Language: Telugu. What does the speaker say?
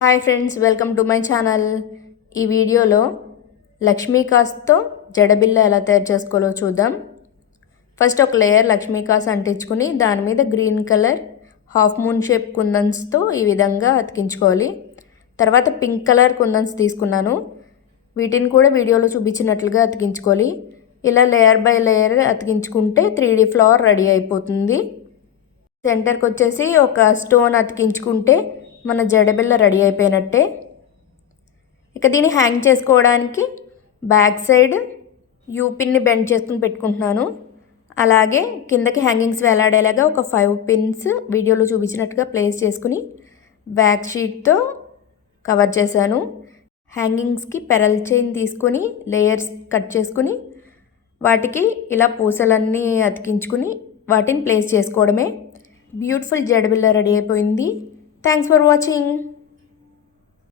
Hi friends, welcome to my channel. ఈ వీడియోలో లక్ష్మీ కాస్తో జడబిల్ల ఎలా తయారు చేసుకోవాలో చూద్దాం. ఫస్ట్ ఒక లేయర్ లక్ష్మీ కాస్ అంటించుకుని దాని మీద green colour half moon shape కుందన్స్తో ఈ విధంగా అతికించుకోవాలి. తర్వాత పింక్ కలర్ కుందన్స్ తీసుకున్నాను. వీటిని కూడా వీడియోలో చూపించినట్లుగా అతికించుకోవాలి. ఇలా లేయర్ బై లేయర్ అతికించుకుంటే 3D ఫ్లవర్ రెడీ అయిపోతుంది. సెంటర్కి వచ్చేసి ఒక స్టోన్ అతికించుకుంటే మన జడబిల్ల రెడీ అయిపోయినట్టే. ఇక దీన్ని హ్యాంగ్ చేసుకోవడానికి బ్యాక్ సైడ్ యూపిన్ని బెండ్ చేసుకుని పెట్టుకుంటున్నాను. అలాగే కిందకి హ్యాంగింగ్స్ వేలాడేలాగా ఒక 5 పిన్స్ వీడియోలో చూపించినట్టుగా ప్లేస్ చేసుకుని బ్యాక్ షీట్తో కవర్ చేశాను. హ్యాంగింగ్స్కి పెరల్ చైన్ తీసుకొని లేయర్స్ కట్ చేసుకుని వాటికి ఇలా పూసలన్నీ అతికించుకుని వాటిని ప్లేస్ చేసుకోవడమే. బ్యూటిఫుల్ జడబిల్ల రెడీ అయిపోయింది. Thanks for watching.